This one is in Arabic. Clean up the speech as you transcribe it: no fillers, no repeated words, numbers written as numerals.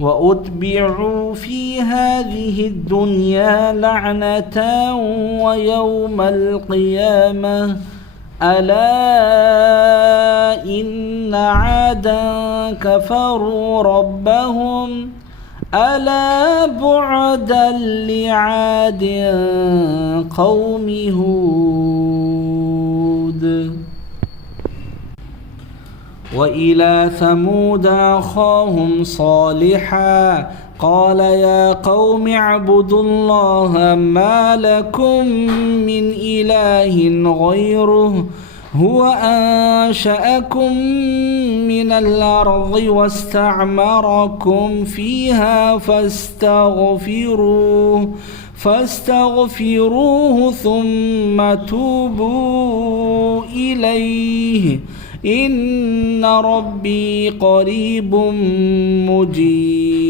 وأتبعوا في هذه الدنيا لعنة ويوم القيامة ألا إن عادا كفروا ربهم ألا بعدا لعاد قوم هود. وإلى ثمود أخاهم صالحا قال يا قوم اعبدوا الله ما لكم من إله غيره هو أنشأكم من الأرض واستعمركم فيها فاستغفروه ثم توبوا إليه إن ربي قريب مجيب.